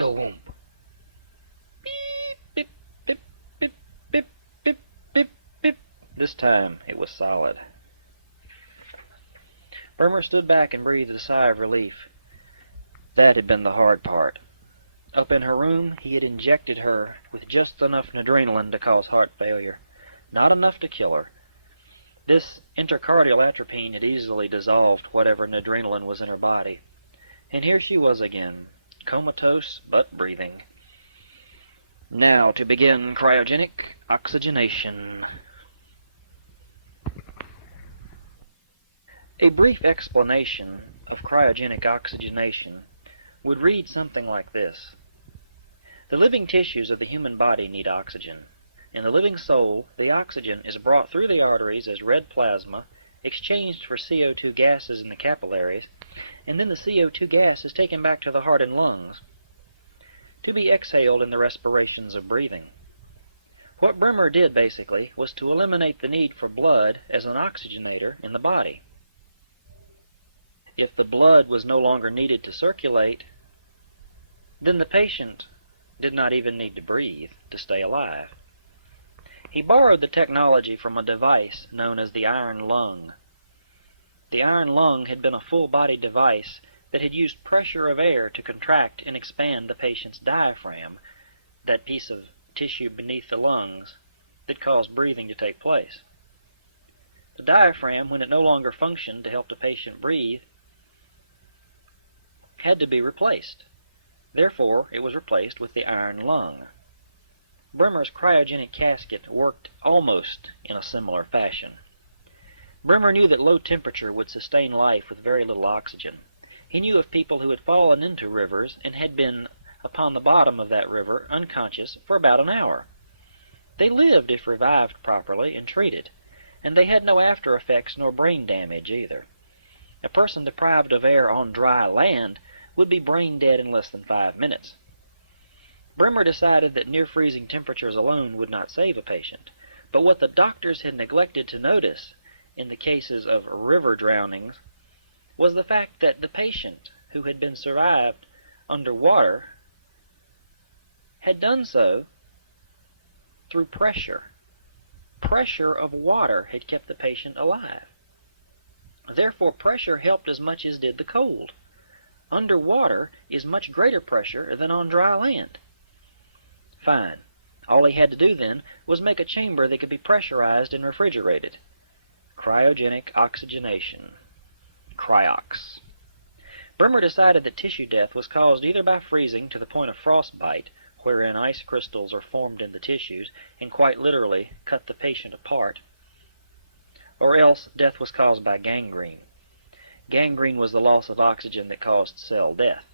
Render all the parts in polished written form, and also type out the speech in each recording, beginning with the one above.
Go-oomp. Beep, beep, beep, beep, beep, beep, beep, beep. This time it was solid. Brimmer stood back and breathed a sigh of relief. That had been the hard part. Up in her room, he had injected her with just enough adrenaline to cause heart failure. Not enough to kill her. This intracardial atropine had easily dissolved whatever adrenaline was in her body. And here she was again, comatose but breathing. Now to begin cryogenic oxygenation. A brief explanation of cryogenic oxygenation would read something like this. The living tissues of the human body need oxygen. In the living soul, the oxygen is brought through the arteries as red plasma, exchanged for CO2 gases in the capillaries, and then the CO2 gas is taken back to the heart and lungs, to be exhaled in the respirations of breathing. What Brimmer did, basically, was to eliminate the need for blood as an oxygenator in the body. If the blood was no longer needed to circulate, then the patient did not even need to breathe to stay alive. He borrowed the technology from a device known as the iron lung. The iron lung had been a full-body device that had used pressure of air to contract and expand the patient's diaphragm, that piece of tissue beneath the lungs that caused breathing to take place. The diaphragm, when it no longer functioned to help the patient breathe, had to be replaced. Therefore, it was replaced with the iron lung. Brimmer's cryogenic casket worked almost in a similar fashion. Brimmer knew that low temperature would sustain life with very little oxygen. He knew of people who had fallen into rivers and had been upon the bottom of that river unconscious for about an hour. They lived if revived properly and treated, and they had no after effects nor brain damage either. A person deprived of air on dry land would be brain dead in less than 5 minutes. Brimmer decided that near-freezing temperatures alone would not save a patient, but what the doctors had neglected to notice in the cases of river drownings was the fact that the patient who had been survived underwater had done so through pressure. Pressure of water had kept the patient alive. Therefore, pressure helped as much as did the cold. Underwater is much greater pressure than on dry land. Fine. All he had to do then was make a chamber that could be pressurized and refrigerated. Cryogenic oxygenation. Cryox. Brimmer decided that tissue death was caused either by freezing to the point of frostbite, wherein ice crystals are formed in the tissues and quite literally cut the patient apart, or else death was caused by gangrene. Gangrene was the loss of oxygen that caused cell death.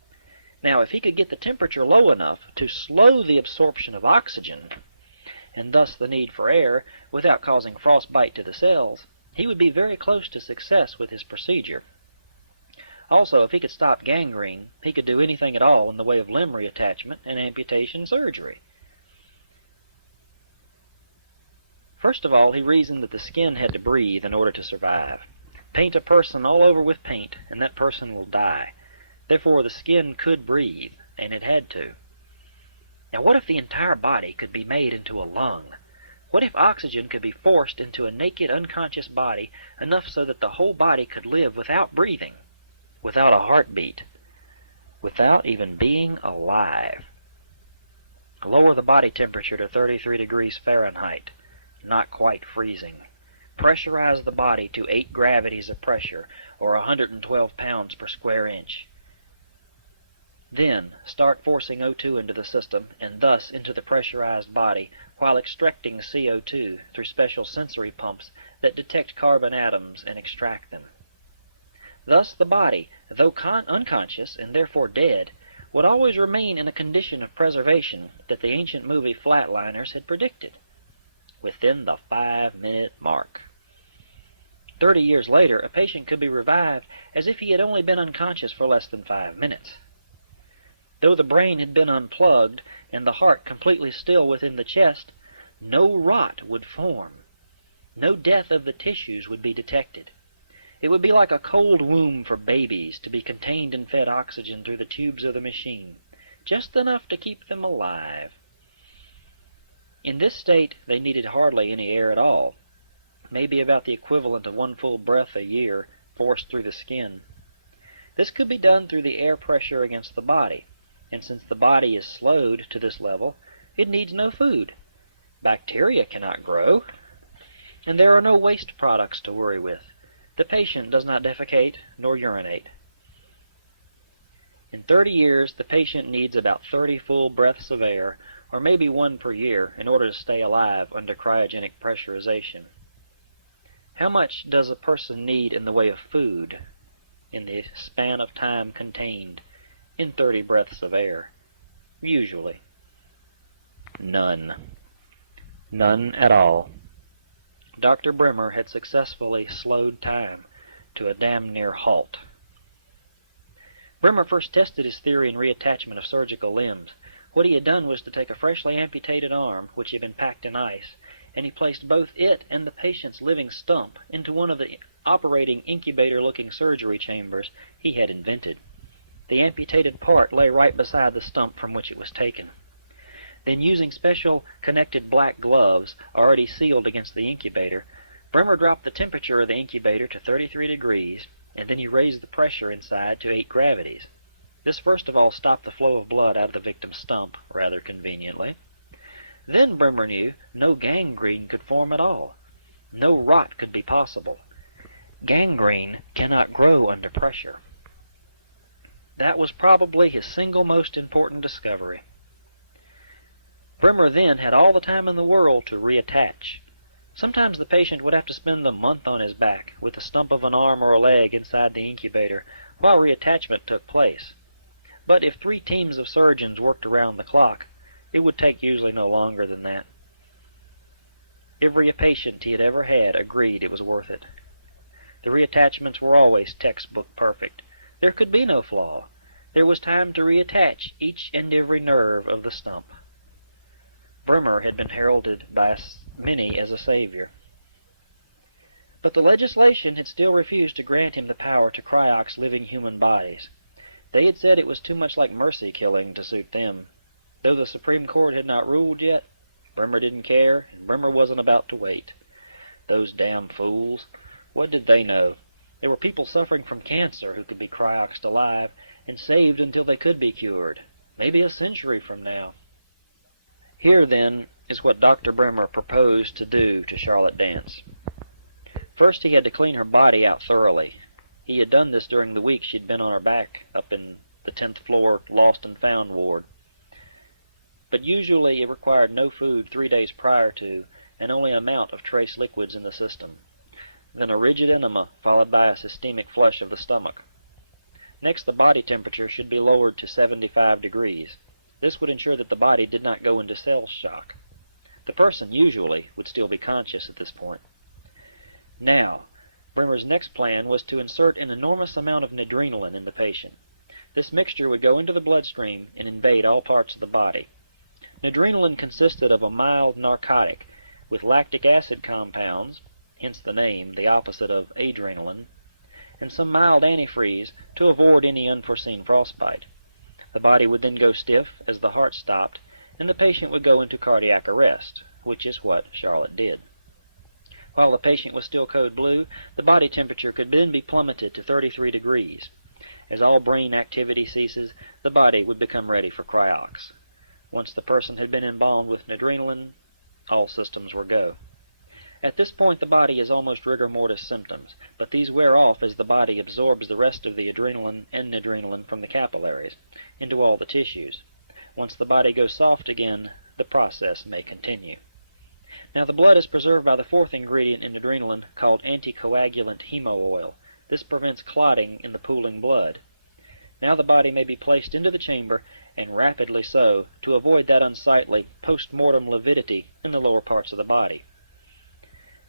Now, if he could get the temperature low enough to slow the absorption of oxygen, and thus the need for air, without causing frostbite to the cells, he would be very close to success with his procedure. Also, if he could stop gangrene, he could do anything at all in the way of limb reattachment and amputation surgery. First of all, he reasoned that the skin had to breathe in order to survive. Paint a person all over with paint, and that person will die. Therefore, the skin could breathe, and it had to. Now, what if the entire body could be made into a lung? What if oxygen could be forced into a naked, unconscious body enough so that the whole body could live without breathing, without a heartbeat, without even being alive? Lower the body temperature to 33 degrees Fahrenheit, not quite freezing. Pressurize the body to 8 gravities of pressure, or 112 pounds per square inch. Then start forcing O2 into the system, and thus into the pressurized body, while extracting CO2 through special sensory pumps that detect carbon atoms and extract them. Thus the body, though unconscious and therefore dead, would always remain in a condition of preservation that the ancient movie Flatliners had predicted, within the 5-minute mark. 30 years later, a patient could be revived as if he had only been unconscious for less than 5 minutes. Though the brain had been unplugged and the heart completely still within the chest, no rot would form. No death of the tissues would be detected. It would be like a cold womb for babies to be contained and fed oxygen through the tubes of the machine. just enough to keep them alive. In this state, they needed hardly any air at all, maybe about the equivalent of one full breath a year forced through the skin. This could be done through the air pressure against the body, and since the body is slowed to this level, it needs no food. Bacteria cannot grow, and there are no waste products to worry with. The patient does not defecate nor urinate. In 30 years, the patient needs about 30 full breaths of air, or maybe one per year, in order to stay alive under cryogenic pressurization. How much does a person need in the way of food in the span of time contained in 30 breaths of air? Usually, none. None at all. Dr. Bremer had successfully slowed time to a damn near halt. Bremer first tested his theory in reattachment of surgical limbs. What he had done was to take a freshly amputated arm, which had been packed in ice, and he placed both it and the patient's living stump into one of the operating incubator-looking surgery chambers he had invented. The amputated part lay right beside the stump from which it was taken. Then, using special connected black gloves already sealed against the incubator, Bremer dropped the temperature of the incubator to 33 degrees, and then he raised the pressure inside to 8 gravities. This first of all stopped the flow of blood out of the victim's stump, rather conveniently. Then Bremer knew no gangrene could form at all. No rot could be possible. Gangrene cannot grow under pressure. That was probably his single most important discovery. Bremer then had all the time in the world to reattach. Sometimes the patient would have to spend the month on his back, with the stump of an arm or a leg inside the incubator, while reattachment took place. But if 3 teams of surgeons worked around the clock, it would take usually no longer than that. Every patient he had ever had agreed it was worth it. The reattachments were always textbook perfect. There could be no flaw. There was time to reattach each and every nerve of the stump. Bremer had been heralded by many as a savior. But the legislation had still refused to grant him the power to cryox living human bodies. They had said it was too much like mercy killing to suit them. Though the Supreme Court had not ruled yet, Bremer didn't care, and Bremer wasn't about to wait. Those damn fools. What did they know? There were people suffering from cancer who could be cryoxed alive and saved until they could be cured, maybe a century from now. Here, then, is what Dr. Bremer proposed to do to Charlotte Dance. First, he had to clean her body out thoroughly. He had done this during the week she'd been on her back up in the 10th floor lost and found ward. But usually it required no food 3 days prior to, and only an amount of trace liquids in the system. Then a rigid enema followed by a systemic flush of the stomach. Next, the body temperature should be lowered to 75 degrees. This would ensure that the body did not go into cell shock. The person, usually, would still be conscious at this point. Now, Bremer's next plan was to insert an enormous amount of nadrenalin in the patient. This mixture would go into the bloodstream and invade all parts of the body. Nadrenalin consisted of a mild narcotic with lactic acid compounds, hence the name, the opposite of adrenaline, and some mild antifreeze to avoid any unforeseen frostbite. The body would then go stiff as the heart stopped, and the patient would go into cardiac arrest, which is what Charlotte did. While the patient was still code blue, the body temperature could then be plummeted to 33 degrees. As all brain activity ceases, the body would become ready for cryox. Once the person had been embalmed with nadrenalin, all systems were go. At this point, the body is almost rigor mortis symptoms, but these wear off as the body absorbs the rest of the adrenaline and nadrenalin from the capillaries into all the tissues. Once the body goes soft again, the process may continue. Now, the blood is preserved by the 4th ingredient in adrenaline called anticoagulant hemo oil. This prevents clotting in the pooling blood. Now the body may be placed into the chamber, and rapidly so, to avoid that unsightly post-mortem lividity in the lower parts of the body.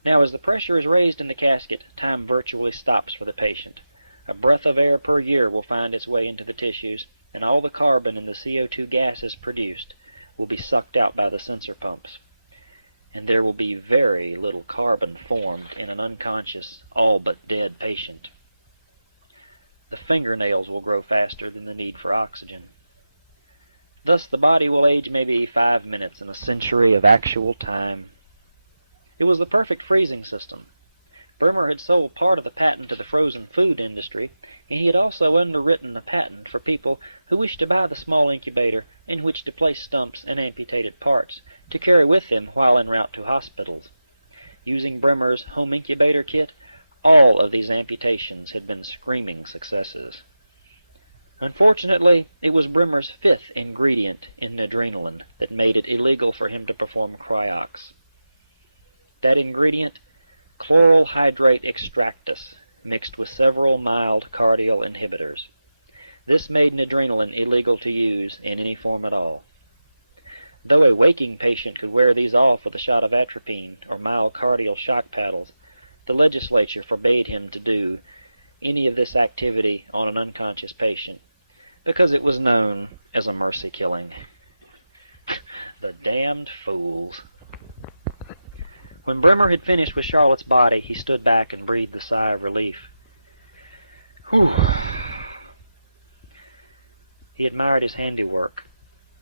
Now, as the pressure is raised in the casket, time virtually stops for the patient. A breath of air per year will find its way into the tissues, and all the carbon and the CO2 gases produced will be sucked out by the sensor pumps. And there will be very little carbon formed in an unconscious, all but dead patient. The fingernails will grow faster than the need for oxygen. Thus the body will age maybe 5 minutes in a century of actual time. It was the perfect freezing system. Bremer had sold part of the patent to the frozen food industry, and he had also underwritten a patent for people who wished to buy the small incubator in which to place stumps and amputated parts to carry with them while en route to hospitals. Using Bremer's home incubator kit, all of these amputations had been screaming successes. Unfortunately, it was Bremer's fifth ingredient in adrenaline that made it illegal for him to perform cryox. That ingredient, chloral hydrate extractus, mixed with several mild cardial inhibitors. This made adrenaline illegal to use in any form at all. Though a waking patient could wear these off with a shot of atropine or myocardial shock paddles, the legislature forbade him to do any of this activity on an unconscious patient, because it was known as a mercy killing. The damned fools. When Bremer had finished with Charlotte's body, he stood back and breathed a sigh of relief. Whew. He admired his handiwork.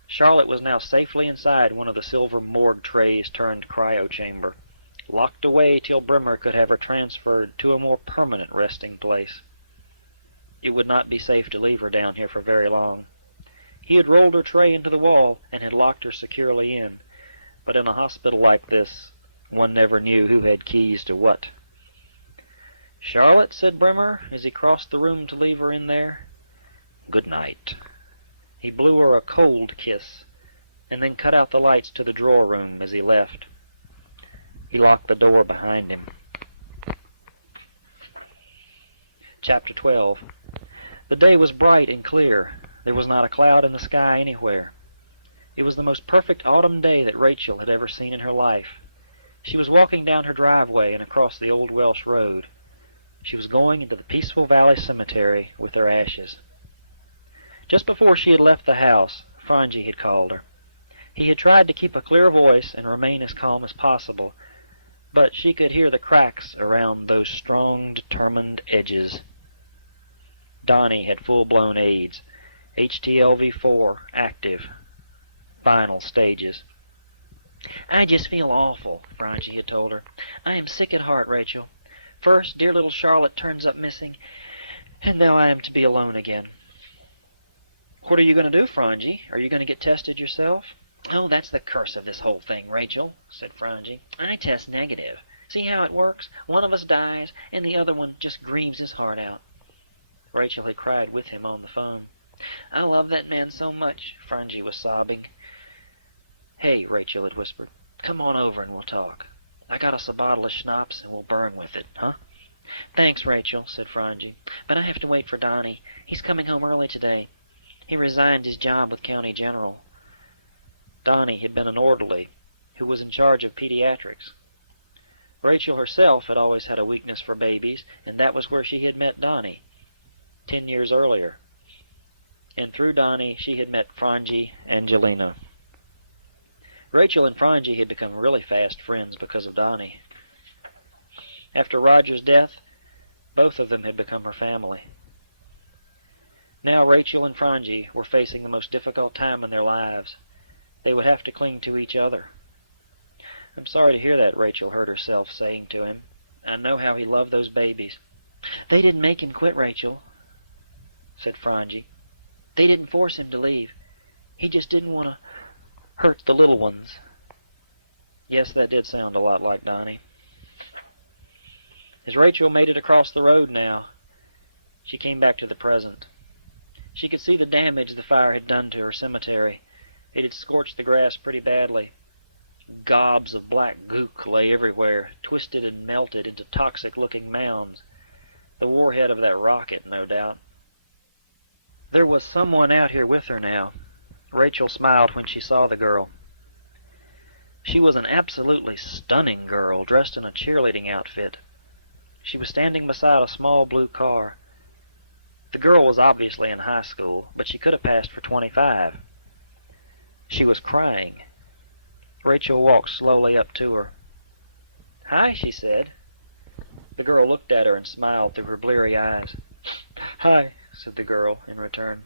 Charlotte was now safely inside one of the silver morgue trays turned cryo chamber, locked away till Bremer could have her transferred to a more permanent resting place. It would not be safe to leave her down here for very long. He had rolled her tray into the wall and had locked her securely in, but in a hospital like this, one never knew who had keys to what. "Charlotte," said Bremer, as he crossed the room to leave her in there, "good night." He blew her a cold kiss, and then cut out the lights to the drawer room as he left. He locked the door behind him. Chapter 12. The day was bright and clear. There was not a cloud in the sky anywhere. It was the most perfect autumn day that Rachel had ever seen in her life. She was walking down her driveway and across the old Welsh road. She was going into the Peaceful Valley Cemetery with her ashes. Just before she had left the house, Franji had called her. He had tried to keep a clear voice and remain as calm as possible, but she could hear the cracks around those strong, determined edges. Donnie had full-blown AIDS, HTLV-4 active, final stages. "I just feel awful," Franji had told her. "I am sick at heart, Rachel. First, dear little Charlotte turns up missing, and now I am to be alone again." "What are you going to do, Franji? Are you going to get tested yourself?" "Oh, that's the curse of this whole thing, Rachel," said Franji. "I test negative. See how it works? One of us dies, and the other one just grieves his heart out." Rachel had cried with him on the phone. "I love that man so much," Franji was sobbing. "Hey," Rachel had whispered, "come on over and we'll talk. I got us a bottle of schnapps and we'll burn with it, huh?" "Thanks, Rachel," said Franji, "but I have to wait for Donnie. He's coming home early today. He resigned his job with County General." Donnie had been an orderly who was in charge of pediatrics. Rachel herself had always had a weakness for babies, and that was where she had met Donnie 10 years earlier. And through Donnie, she had met Franji Angelina. Rachel and Franji had become really fast friends because of Donnie. After Roger's death, both of them had become her family. Now Rachel and Franji were facing the most difficult time in their lives. They would have to cling to each other. "I'm sorry to hear that," Rachel heard herself saying to him. "I know how he loved those babies." "They didn't make him quit, Rachel," said Franji. "They didn't force him to leave. He just didn't want to hurt the little ones." Yes, that did sound a lot like Donnie. As Rachel made it across the road now, she came back to the present. She could see the damage the fire had done to her cemetery. It had scorched the grass pretty badly. Gobs of black gook lay everywhere, twisted and melted into toxic-looking mounds. The warhead of that rocket, no doubt. There was someone out here with her now. Rachel smiled when she saw the girl. She was an absolutely stunning girl, dressed in a cheerleading outfit. She was standing beside a small blue car. The girl was obviously in high school, but she could have passed for 25. She was crying. Rachel walked slowly up to her. "Hi," she said. The girl looked at her and smiled through her bleary eyes. "Hi," said the girl in return.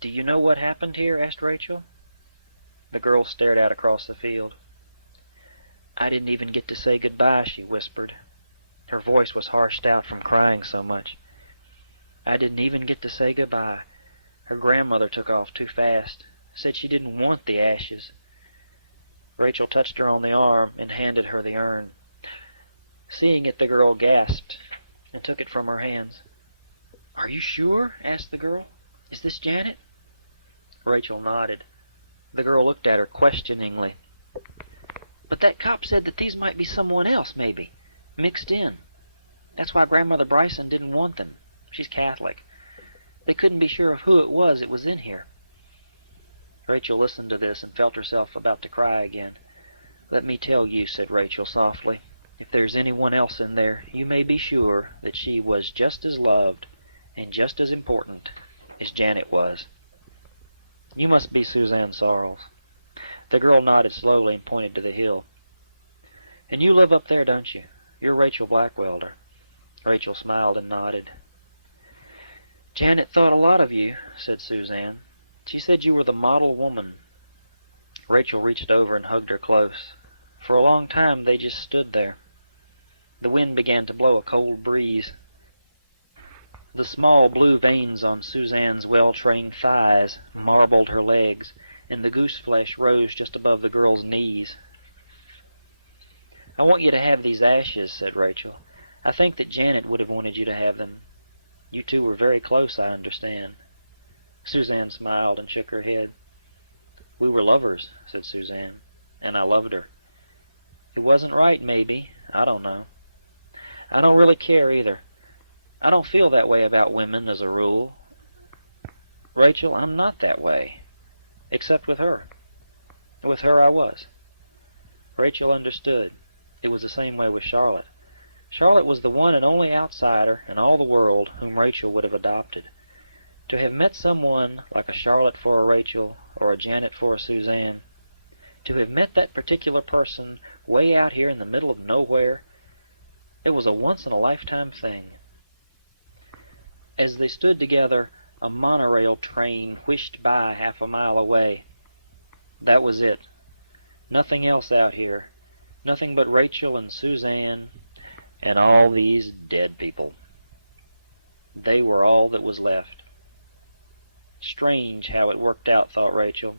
"Do you know what happened here?" asked Rachel. The girl stared out across the field. "I didn't even get to say goodbye," she whispered. Her voice was harshed out from crying so much. "I didn't even get to say goodbye. Her grandmother took off too fast. Said she didn't want the ashes." Rachel touched her on the arm and handed her the urn. Seeing it, the girl gasped and took it from her hands. "Are you sure?" asked the girl. "Is this Janet?" Rachel nodded. The girl looked at her questioningly. "But that cop said that these might be someone else, maybe, mixed in. That's why Grandmother Bryson didn't want them. She's Catholic. They couldn't be sure of who it was in here." Rachel listened to this and felt herself about to cry again. "Let me tell you," said Rachel softly, "if there's anyone else in there, you may be sure that she was just as loved and just as important as Janet was. You must be Suzanne Sarles." The girl nodded slowly and pointed to the hill. "And you live up there, don't you? You're Rachel Blackwelder." Rachel smiled and nodded. "Janet thought a lot of you," said Suzanne. "She said you were the model woman." Rachel reached over and hugged her close. For a long time they just stood there. The wind began to blow a cold breeze. The small blue veins on Suzanne's well-trained thighs marbled her legs, and the goose flesh rose just above the girl's knees. "I want you to have these ashes," said Rachel. "I think that Janet would have wanted you to have them. You two were very close, I understand." Suzanne smiled and shook her head. "We were lovers," said Suzanne, "and I loved her. It wasn't right, maybe. I don't know. I don't really care either. I don't feel that way about women as a rule. Rachel, I'm not that way. Except with her. With her I was." Rachel understood. It was the same way with Charlotte. Charlotte was the one and only outsider in all the world whom Rachel would have adopted. To have met someone like a Charlotte for a Rachel, or a Janet for a Suzanne, to have met that particular person way out here in the middle of nowhere, it was a once-in-a-lifetime thing. As they stood together, a monorail train whished by half a mile away. That was it. Nothing else out here. Nothing but Rachel and Suzanne and all these dead people. They were all that was left. Strange how it worked out, thought Rachel.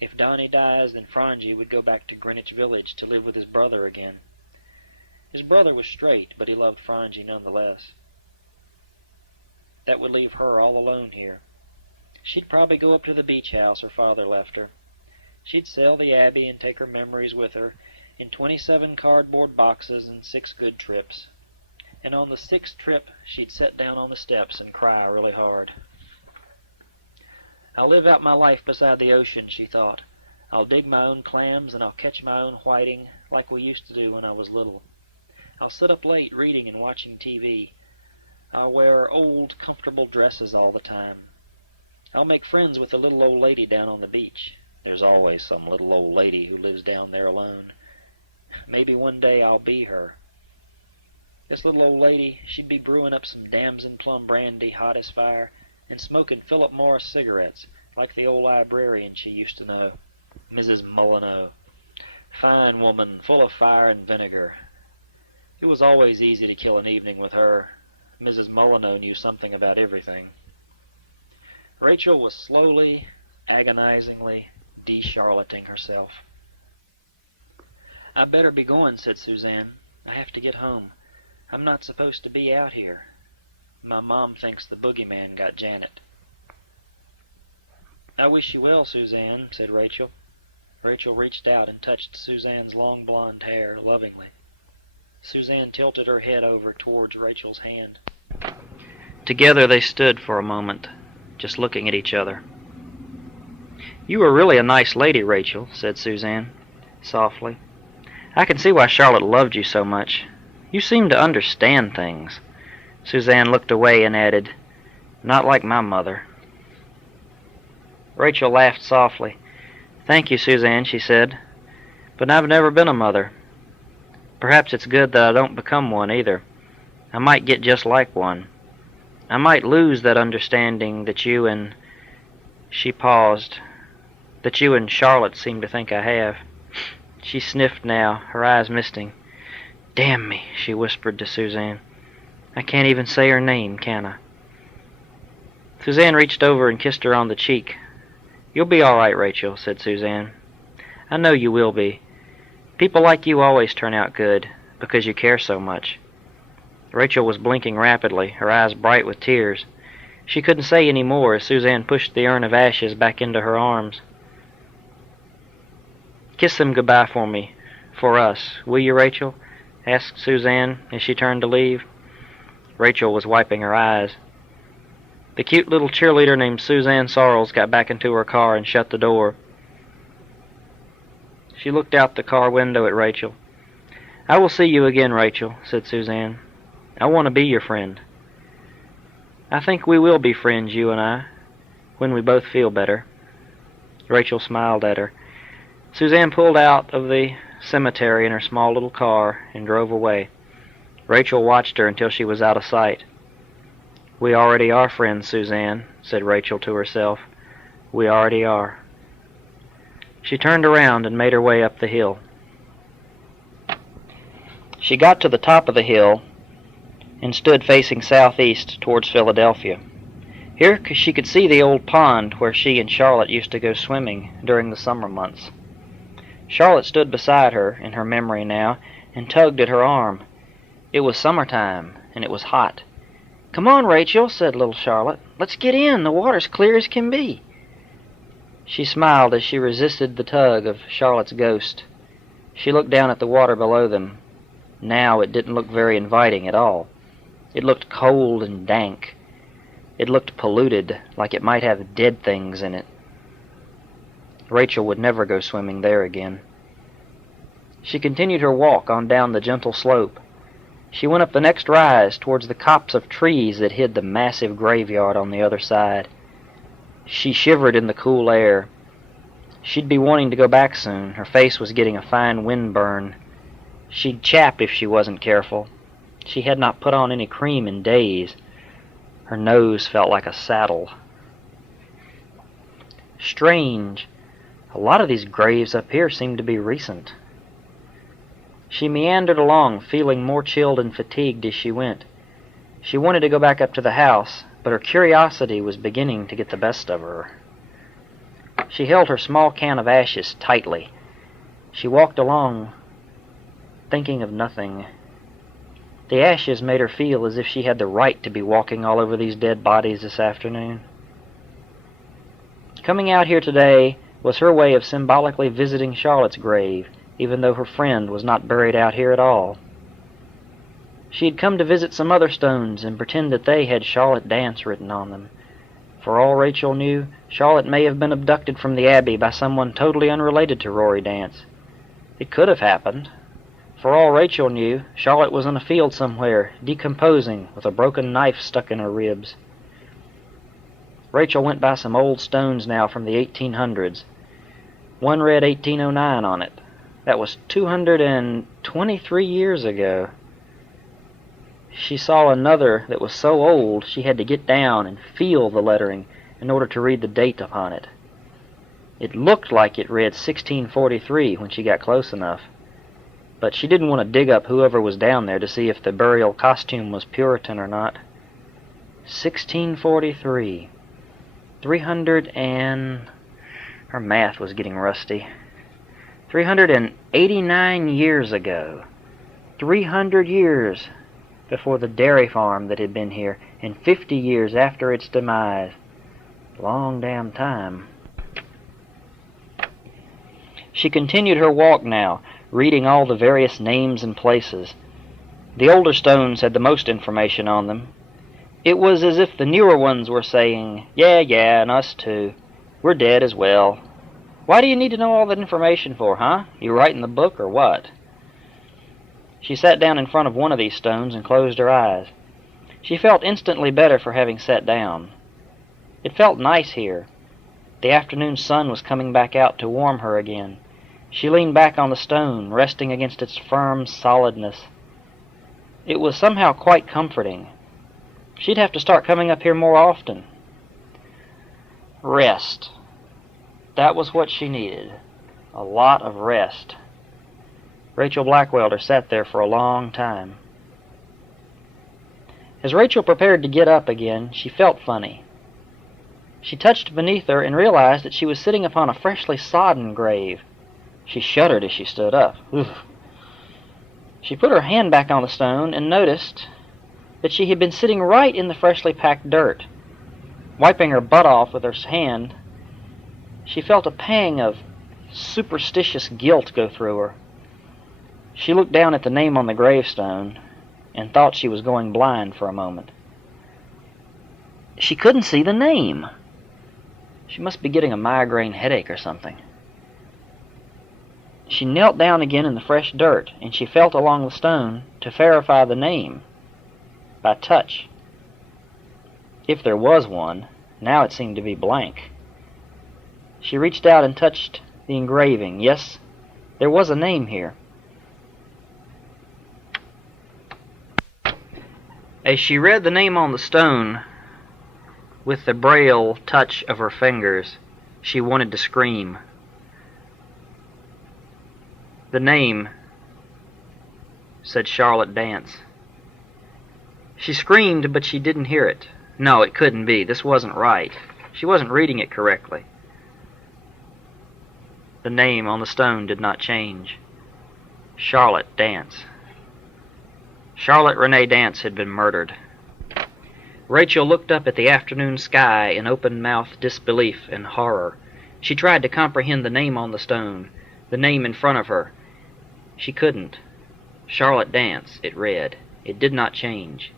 If Donnie dies, then Frangie would go back to Greenwich Village to live with his brother again. His brother was straight, but he loved Frangie nonetheless. That would leave her all alone here. She'd probably go up to the beach house her father left her. She'd sell the Abbey and take her memories with her in 27 cardboard boxes and 6 good trips. And on the 6th trip, she'd sit down on the steps and cry really hard. "I'll live out my life beside the ocean," she thought. "I'll dig my own clams and I'll catch my own whiting, like we used to do when I was little. I'll sit up late reading and watching TV. I'll wear old, comfortable dresses all the time. I'll make friends with the little old lady down on the beach. There's always some little old lady who lives down there alone. Maybe one day I'll be her. This little old lady, she'd be brewing up some damson plum brandy hot as fire, and smoking Philip Morris cigarettes, like the old librarian she used to know, Mrs. Molyneux. Fine woman, full of fire and vinegar. It was always easy to kill an evening with her. Mrs. Molyneux knew something about everything. Rachel was slowly, agonizingly de-Charlotting herself. "I better be going," said Suzanne. "I have to get home. I'm not supposed to be out here. My mom thinks the boogeyman got Janet." "I wish you well, Suzanne," said Rachel. Rachel reached out and touched Suzanne's long blonde hair lovingly. Suzanne tilted her head over towards Rachel's hand. Together they stood for a moment, just looking at each other. "You are really a nice lady, Rachel," said Suzanne, softly. "I can see why Charlotte loved you so much. You seem to understand things." Suzanne looked away and added, "Not like my mother." Rachel laughed softly. "Thank you, Suzanne," she said, "but I've never been a mother. Perhaps it's good that I don't become one either. I might get just like one. I might lose that understanding that you and She paused. "That you and Charlotte seem to think I have." She sniffed now, her eyes misting. "Damn me," she whispered to Suzanne. "I can't even say her name, can I?" Suzanne reached over and kissed her on the cheek. "You'll be all right, Rachel," said Suzanne. "I know you will be. People like you always turn out good, because you care so much." Rachel was blinking rapidly, her eyes bright with tears. She couldn't say any more as Suzanne pushed the urn of ashes back into her arms. "Kiss them goodbye for me, for us, will you, Rachel?" asked Suzanne as she turned to leave. Rachel was wiping her eyes. The cute little cheerleader named Suzanne Sarles got back into her car and shut the door. She looked out the car window at Rachel. "I will see you again, Rachel," said Suzanne. "I want to be your friend." "I think we will be friends, you and I, when we both feel better." Rachel smiled at her. Suzanne pulled out of the cemetery in her small little car and drove away. Rachel watched her until she was out of sight. "We already are friends, Suzanne," said Rachel to herself. "We already are." She turned around and made her way up the hill. She got to the top of the hill and stood facing southeast towards Philadelphia. Here she could see the old pond where she and Charlotte used to go swimming during the summer months. Charlotte stood beside her, in her memory now, and tugged at her arm. It was summertime, and it was hot. "Come on, Rachel," said little Charlotte. "Let's get in. The water's clear as can be." She smiled as she resisted the tug of Charlotte's ghost. She looked down at the water below them. Now it didn't look very inviting at all. It looked cold and dank. It looked polluted, like it might have dead things in it. Rachel would never go swimming there again. She continued her walk on down the gentle slope. She went up the next rise towards the copse of trees that hid the massive graveyard on the other side. She shivered in the cool air. She'd be wanting to go back soon. Her face was getting a fine windburn. She'd chap if she wasn't careful. She had not put on any cream in days. Her nose felt like a saddle. Strange. A lot of these graves up here seemed to be recent. She meandered along, feeling more chilled and fatigued as she went. She wanted to go back up to the house, but her curiosity was beginning to get the best of her. She held her small can of ashes tightly. She walked along, thinking of nothing. The ashes made her feel as if she had the right to be walking all over these dead bodies this afternoon. Coming out here today was her way of symbolically visiting Charlotte's grave, even though her friend was not buried out here at all. She had come to visit some other stones and pretend that they had Charlotte Dance written on them. For all Rachel knew, Charlotte may have been abducted from the Abbey by someone totally unrelated to Rory Dance. It could have happened. For all Rachel knew, Charlotte was in a field somewhere, decomposing, with a broken knife stuck in her ribs. Rachel went by some old stones now from the 1800s. One read 1809 on it. That was 223 years ago. She saw another that was so old she had to get down and feel the lettering in order to read the date upon it. It looked like it read 1643 when she got close enough, but she didn't want to dig up whoever was down there to see if the burial costume was Puritan or not. 1643. 300 and... Her math was getting rusty. 389 years ago. 300 years before the dairy farm that had been here, and 50 years after its demise. Long damn time. She continued her walk now, reading all the various names and places. The older stones had the most information on them. It was as if the newer ones were saying, "Yeah, and us too. We're dead as well. Why do you need to know all that information for, huh? You writing the book or what?" She sat down in front of one of these stones and closed her eyes. She felt instantly better for having sat down. It felt nice here. The afternoon sun was coming back out to warm her again. She leaned back on the stone, resting against its firm solidness. It was somehow quite comforting. She'd have to start coming up here more often. Rest. That was what she needed. A lot of rest. Rachel Blackwelder sat there for a long time. As Rachel prepared to get up again, she felt funny. She touched beneath her and realized that she was sitting upon a freshly sodden grave. She shuddered as she stood up. Ugh. She put her hand back on the stone and noticed that she had been sitting right in the freshly packed dirt. Wiping her butt off with her hand, she felt a pang of superstitious guilt go through her. She looked down at the name on the gravestone and thought she was going blind for a moment. She couldn't see the name. She must be getting a migraine headache or something. She knelt down again in the fresh dirt, and she felt along the stone to verify the name by touch. If there was one, now it seemed to be blank. She reached out and touched the engraving. Yes, there was a name here. As she read the name on the stone, with the braille touch of her fingers, she wanted to scream. The name said Charlotte Dance. She screamed, but she didn't hear it. No, it couldn't be. This wasn't right. She wasn't reading it correctly. The name on the stone did not change. Charlotte Dance. Charlotte Renee Dance had been murdered. Rachel looked up at the afternoon sky in open-mouthed disbelief and horror. She tried to comprehend the name on the stone, the name in front of her. She couldn't. Charlotte Dance, it read. It did not change.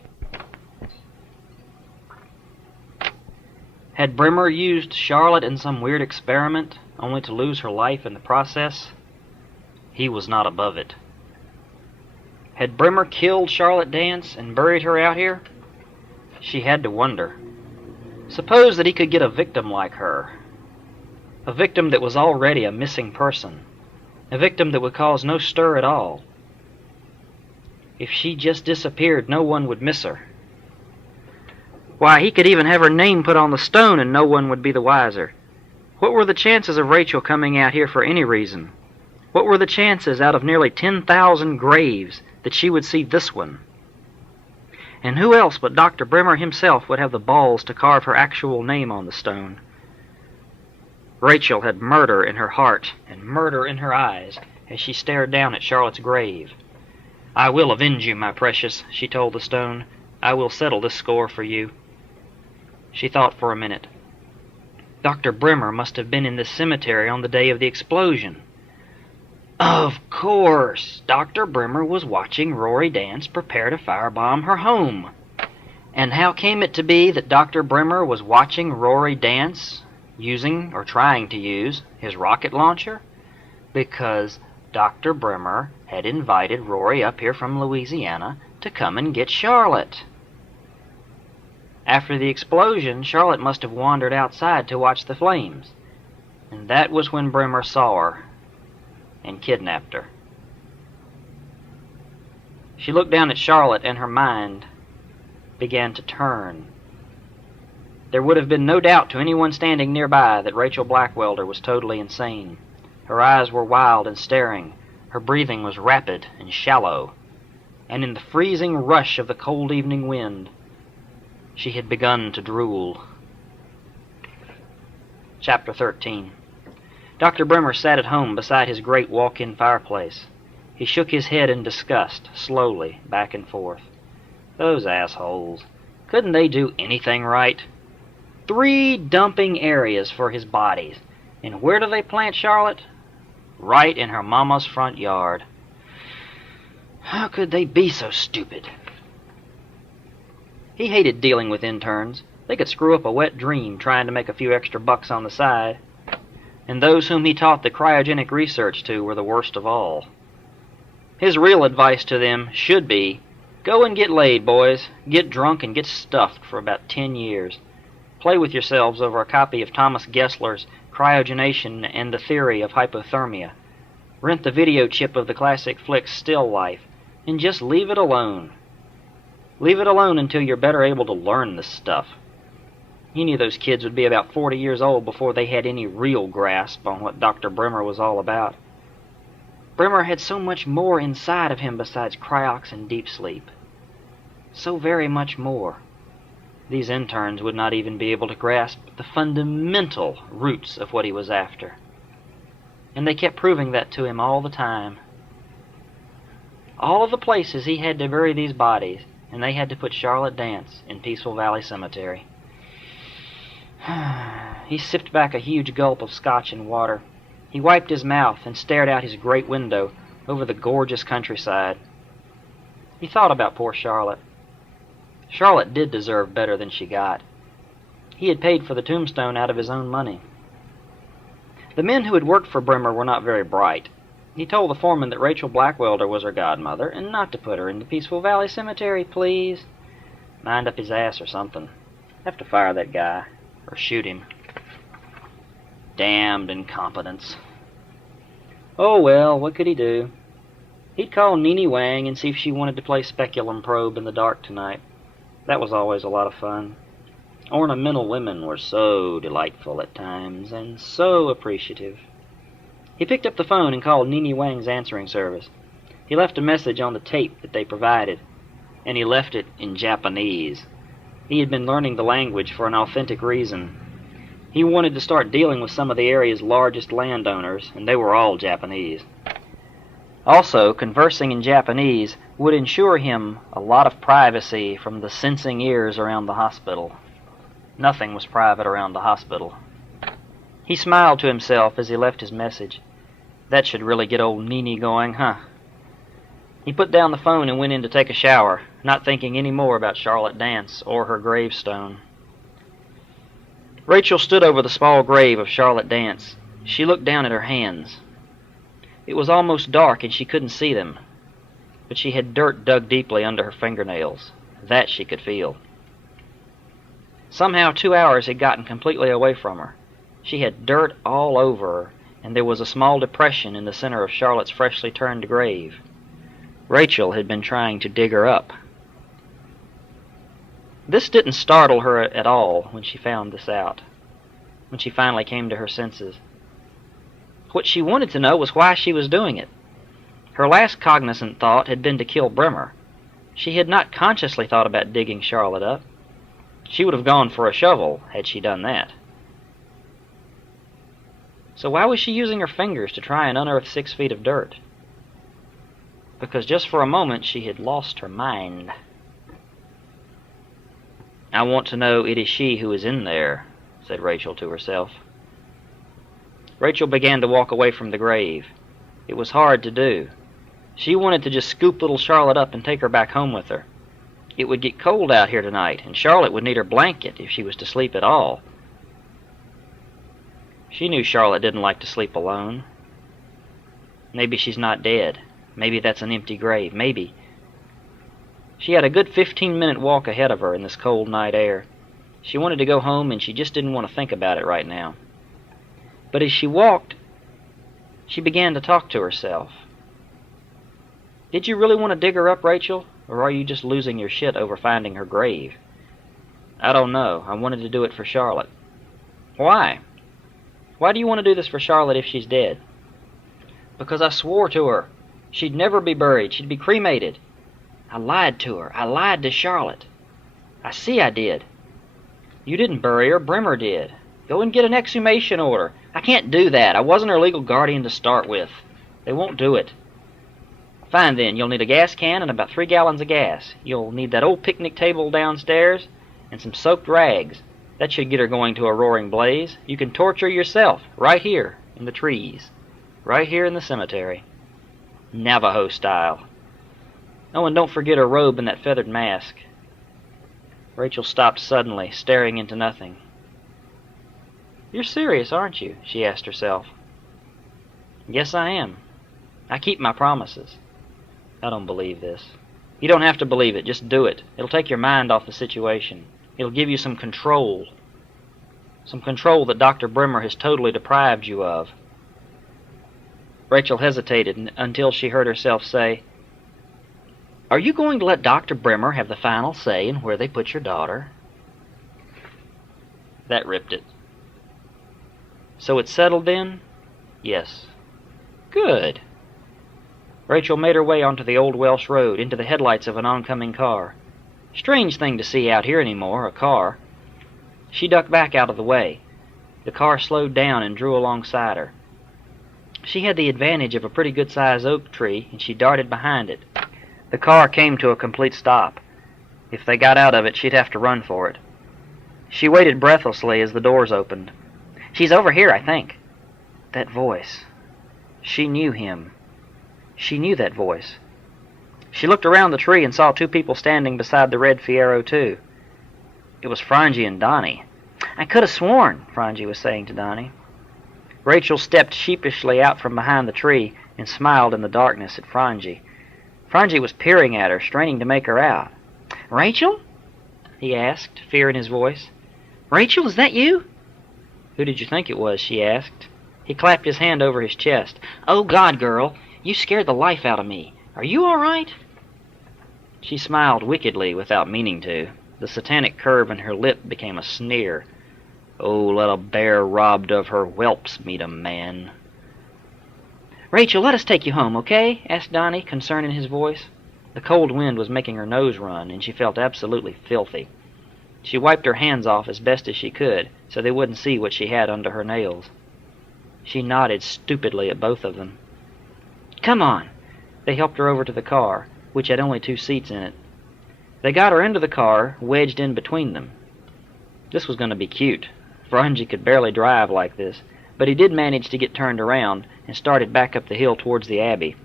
Had Brimmer used Charlotte in some weird experiment, only to lose her life in the process? He was not above it. Had Brimmer killed Charlotte Dance and buried her out here? She had to wonder. Suppose that he could get a victim like her. A victim that was already a missing person. A victim that would cause no stir at all. If she just disappeared, no one would miss her. Why, he could even have her name put on the stone and no one would be the wiser. What were the chances of Rachel coming out here for any reason? What were the chances out of nearly 10,000 graves that she would see this one? And who else but Dr. Brimmer himself would have the balls to carve her actual name on the stone? Rachel had murder in her heart and murder in her eyes as she stared down at Charlotte's grave. "I will avenge you, my precious," she told the stone. "I will settle this score for you." She thought for a minute. Dr. Brimmer must have been in this cemetery on the day of the explosion. Of course! Dr. Brimmer was watching Rory Dance prepare to firebomb her home. And how came it to be that Dr. Brimmer was watching Rory Dance using, or trying to use, his rocket launcher? Because Dr. Brimmer had invited Rory up here from Louisiana to come and get Charlotte. After the explosion, Charlotte must have wandered outside to watch the flames. And that was when Brimmer saw her and kidnapped her. She looked down at Charlotte and her mind began to turn. There would have been no doubt to anyone standing nearby that Rachel Blackwelder was totally insane. Her eyes were wild and staring. Her breathing was rapid and shallow. And in the freezing rush of the cold evening wind, she had begun to drool. Chapter 13. Dr. Brimmer sat at home beside his great walk-in fireplace. He shook his head in disgust, slowly, back and forth. Those assholes. Couldn't they do anything right? 3 dumping areas for his bodies. And where do they plant Charlotte? Right in her mama's front yard. How could they be so stupid? He hated dealing with interns. They could screw up a wet dream trying to make a few extra bucks on the side. And those whom he taught the cryogenic research to were the worst of all. His real advice to them should be, go and get laid, boys. Get drunk and get stuffed for about 10 years. Play with yourselves over a copy of Thomas Gessler's Cryogenation and the Theory of Hypothermia. Rent the video chip of the classic flick Still Life, and just leave it alone. Leave it alone until you're better able to learn this stuff. He knew those kids would be about 40 years old before they had any real grasp on what Dr. Bremer was all about. Bremer had so much more inside of him besides cryox and deep sleep. So very much more. These interns would not even be able to grasp the fundamental roots of what he was after. And they kept proving that to him all the time. All of the places he had to bury these bodies, and they had to put Charlotte Dance in Peaceful Valley Cemetery. He sipped back a huge gulp of scotch and water. He wiped his mouth and stared out his great window over the gorgeous countryside. He thought about poor Charlotte. Charlotte did deserve better than she got. He had paid for the tombstone out of his own money. The men who had worked for Bremer were not very bright. He told the foreman that Rachel Blackwelder was her godmother and not to put her in the Peaceful Valley Cemetery, please. Mind up his ass or something. Have to fire that guy. Or shoot him. Damned incompetence. Oh well, what could he do? He'd call Nene Wang and see if she wanted to play speculum probe in the dark tonight. That was always a lot of fun. Ornamental women were so delightful at times, and so appreciative. He picked up the phone and called Nene Wang's answering service. He left a message on the tape that they provided, and he left it in Japanese. He had been learning the language for an authentic reason. He wanted to start dealing with some of the area's largest landowners, and they were all Japanese. Also, conversing in Japanese would ensure him a lot of privacy from the sensing ears around the hospital. Nothing was private around the hospital. He smiled to himself as he left his message. That should really get old Nene going, huh? He put down the phone and went in to take a shower, not thinking any more about Charlotte Dance or her gravestone. Rachel stood over the small grave of Charlotte Dance. She looked down at her hands. It was almost dark and she couldn't see them, but she had dirt dug deeply under her fingernails. That she could feel. Somehow 2 hours had gotten completely away from her. She had dirt all over her, and there was a small depression in the center of Charlotte's freshly turned grave. Rachel had been trying to dig her up. This didn't startle her at all when she found this out, when she finally came to her senses. What she wanted to know was why she was doing it. Her last cognizant thought had been to kill Bremer. She had not consciously thought about digging Charlotte up. She would have gone for a shovel had she done that. So why was she using her fingers to try and unearth 6 feet of dirt? Because just for a moment she had lost her mind. I want to know it is she who is in there, said Rachel to herself. Rachel began to walk away from the grave. It was hard to do. She wanted to just scoop little Charlotte up and take her back home with her. It would get cold out here tonight, and Charlotte would need her blanket if she was to sleep at all. She knew Charlotte didn't like to sleep alone. Maybe she's not dead. Maybe that's an empty grave. Maybe. She had a good 15-minute walk ahead of her in this cold night air. She wanted to go home, and she just didn't want to think about it right now. But as she walked, she began to talk to herself. Did you really want to dig her up, Rachel? Or are you just losing your shit over finding her grave? I don't know. I wanted to do it for Charlotte. Why? Why do you want to do this for Charlotte if she's dead? Because I swore to her. She'd never be buried. She'd be cremated. I lied to her. I lied to Charlotte. I see I did. You didn't bury her. Bremer did. Go and get an exhumation order. I can't do that. I wasn't her legal guardian to start with. They won't do it. Fine then. You'll need a gas can and about 3 gallons of gas. You'll need that old picnic table downstairs and some soaked rags. That should get her going to a roaring blaze. You can torture yourself right here in the trees. Right here in the cemetery. Navajo style. Oh, and don't forget her robe and that feathered mask. Rachel stopped suddenly, staring into nothing. You're serious, aren't you? She asked herself. Yes, I am. I keep my promises. I don't believe this. You don't have to believe it. Just do it. It'll take your mind off the situation. It'll give you some control. Some control that Dr. Bremer has totally deprived you of. Rachel hesitated until she heard herself say, Are you going to let Dr. Bremer have the final say in where they put your daughter? That ripped it. So it's settled then? Yes. Good. Rachel made her way onto the old Welsh road, into the headlights of an oncoming car. Strange thing to see out here anymore, a car. She ducked back out of the way. The car slowed down and drew alongside her. She had the advantage of a pretty good-sized oak tree, and she darted behind it. The car came to a complete stop. If they got out of it, she'd have to run for it. She waited breathlessly as the doors opened. "She's over here, I think." That voice. She knew him. She knew that voice. She looked around the tree and saw two people standing beside the red Fiero too. It was Frangie and Donnie. "I could have sworn," Frangie was saying to Donnie. Rachel stepped sheepishly out from behind the tree and smiled in the darkness at Frangie. Frangie was peering at her, straining to make her out. "Rachel?" he asked, fear in his voice. "Rachel, is that you?" "Who did you think it was?" she asked. He clapped his hand over his chest. "Oh, God, girl, you scared the life out of me. Are you all right?" She smiled wickedly without meaning to. The satanic curve in her lip became a sneer. "Oh, let a bear robbed of her whelps meet a man." "Rachel, let us take you home, okay?" asked Donnie, concern in his voice. The cold wind was making her nose run, and she felt absolutely filthy. She wiped her hands off as best as she could, so they wouldn't see what she had under her nails. She nodded stupidly at both of them. "Come on." They helped her over to the car, which had only 2 seats in it. They got her into the car, wedged in between them. This was going to be cute. Frangie could barely drive like this, but he did manage to get turned around and started back up the hill towards the Abbey.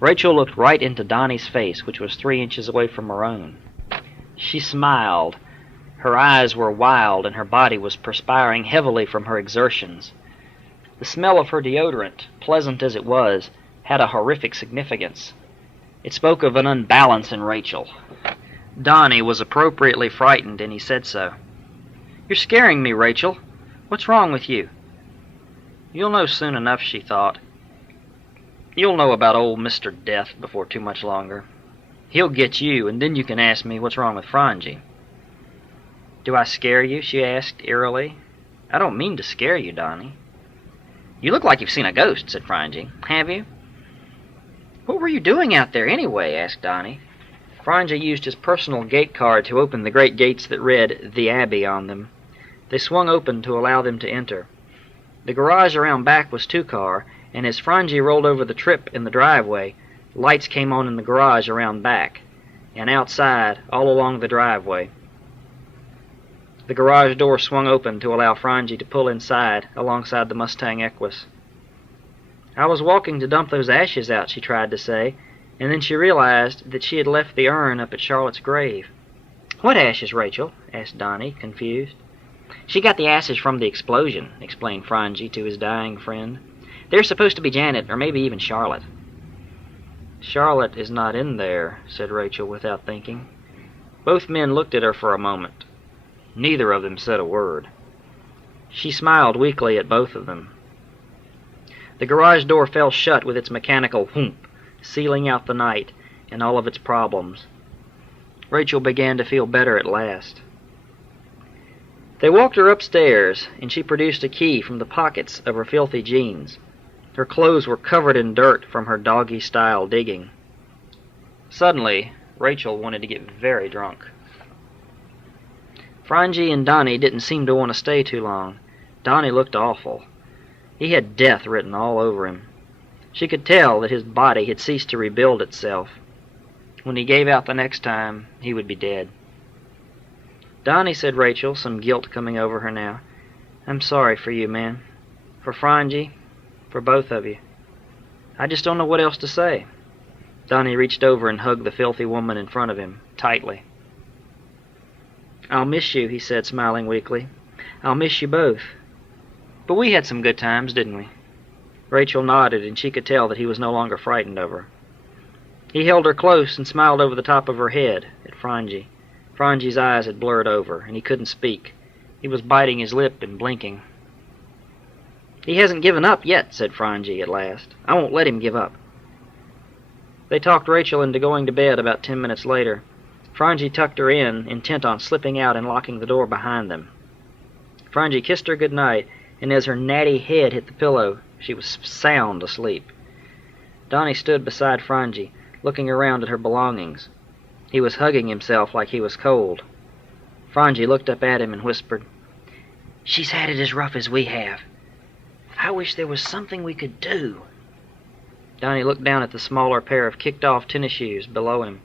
Rachel looked right into Donnie's face, which was 3 inches away from her own. She smiled. Her eyes were wild, and her body was perspiring heavily from her exertions. The smell of her deodorant, pleasant as it was, had a horrific significance. It spoke of an unbalance in Rachel. Donnie was appropriately frightened, and he said so. "You're scaring me, Rachel. What's wrong with you?" "You'll know soon enough," she thought. "You'll know about old Mr. Death before too much longer. He'll get you, and then you can ask me what's wrong with Frangie." "Do I scare you?" she asked eerily. "I don't mean to scare you, Donnie." "You look like you've seen a ghost," said Frangie. "Have you?" "What were you doing out there, anyway?" asked Donnie. Frangie used his personal gate card to open the great gates that read "The Abbey" on them. They swung open to allow them to enter. The garage around back was 2-car, and as Frangie rolled over the trip in the driveway, lights came on in the garage around back, and outside, all along the driveway. The garage door swung open to allow Frangie to pull inside alongside the Mustang Equus. "I was walking to dump those ashes out," she tried to say, and then she realized that she had left the urn up at Charlotte's grave. "What ashes, Rachel?" asked Donnie, confused. "She got the ashes from the explosion," explained Frangie to his dying friend. "They're supposed to be Janet, or maybe even Charlotte." "Charlotte is not in there," said Rachel without thinking. Both men looked at her for a moment. Neither of them said a word. She smiled weakly at both of them. The garage door fell shut with its mechanical whoomp, sealing out the night and all of its problems. Rachel began to feel better at last. They walked her upstairs, and she produced a key from the pockets of her filthy jeans. Her clothes were covered in dirt from her doggy-style digging. Suddenly, Rachel wanted to get very drunk. Frangie and Donnie didn't seem to want to stay too long. Donnie looked awful. He had death written all over him. She could tell that his body had ceased to rebuild itself. When he gave out the next time, he would be dead. "Donnie," said Rachel, some guilt coming over her now, "I'm sorry for you, man. For Frangie, for both of you. I just don't know what else to say." Donnie reached over and hugged the filthy woman in front of him, tightly. "I'll miss you," he said, smiling weakly. "I'll miss you both. But we had some good times, didn't we?" Rachel nodded, and she could tell that he was no longer frightened of her. He held her close and smiled over the top of her head at Frangie. Frangie's eyes had blurred over, and he couldn't speak. He was biting his lip and blinking. "He hasn't given up yet," said Frangie at last. "I won't let him give up." They talked Rachel into going to bed about 10 minutes later. Frangie tucked her in, intent on slipping out and locking the door behind them. Frangie kissed her good night, and as her natty head hit the pillow, she was sound asleep. Donnie stood beside Frangie, looking around at her belongings. He was hugging himself like he was cold. Frangie looked up at him and whispered, "She's had it as rough as we have. I wish there was something we could do." Donnie looked down at the smaller pair of kicked-off tennis shoes below him.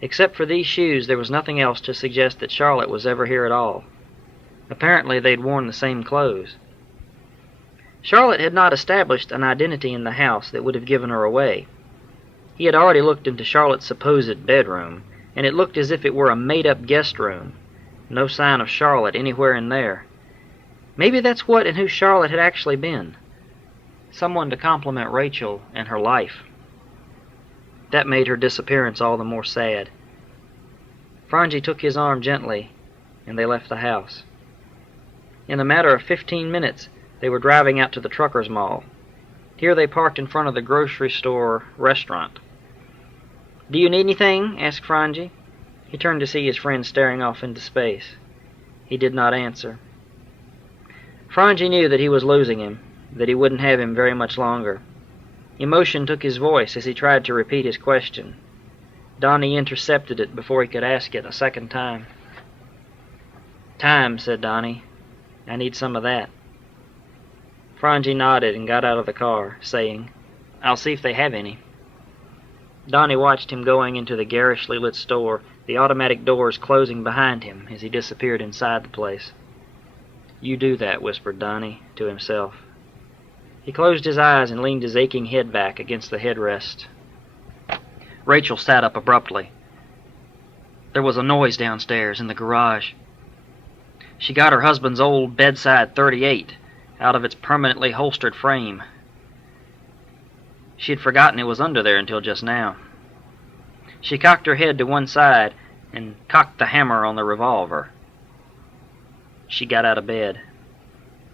Except for these shoes, there was nothing else to suggest that Charlotte was ever here at all. Apparently, they'd worn the same clothes. Charlotte had not established an identity in the house that would have given her away. He had already looked into Charlotte's supposed bedroom, and it looked as if it were a made-up guest room. No sign of Charlotte anywhere in there. Maybe that's what and who Charlotte had actually been. Someone to complement Rachel and her life. That made her disappearance all the more sad. Frangie took his arm gently, and they left the house. In a matter of 15 minutes, they were driving out to the Truckers' Mall. Here they parked in front of the grocery store restaurant. "Do you need anything?" asked Frangie. He turned to see his friend staring off into space. He did not answer. Frangie knew that he was losing him, that he wouldn't have him very much longer. Emotion took his voice as he tried to repeat his question. Donnie intercepted it before he could ask it a second time. "Time," said Donnie. "I need some of that." Frangie nodded and got out of the car, saying, "I'll see if they have any." Donnie watched him going into the garishly lit store, the automatic doors closing behind him as he disappeared inside the place. "You do that," whispered Donnie to himself. He closed his eyes and leaned his aching head back against the headrest. Rachel sat up abruptly. There was a noise downstairs in the garage. She got her husband's old bedside .38 out of its permanently holstered frame. She had forgotten it was under there until just now. She cocked her head to one side and cocked the hammer on the revolver. She got out of bed.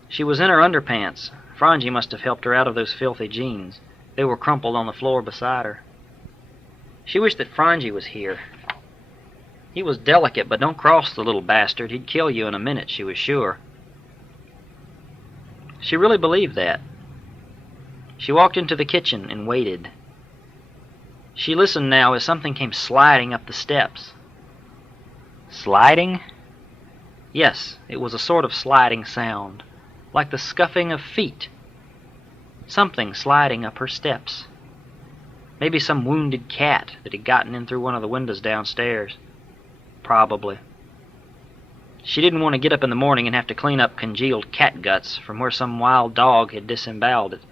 She was in her underpants. Frangie must have helped her out of those filthy jeans. They were crumpled on the floor beside her. She wished that Frangie was here. He was delicate, but don't cross the little bastard. He'd kill you in a minute, she was sure. She really believed that. She walked into the kitchen and waited. She listened now as something came sliding up the steps. Sliding? Yes, it was a sort of sliding sound, like the scuffing of feet. Something sliding up her steps. Maybe some wounded cat that had gotten in through one of the windows downstairs. Probably. She didn't want to get up in the morning and have to clean up congealed cat guts from where some wild dog had disemboweled it.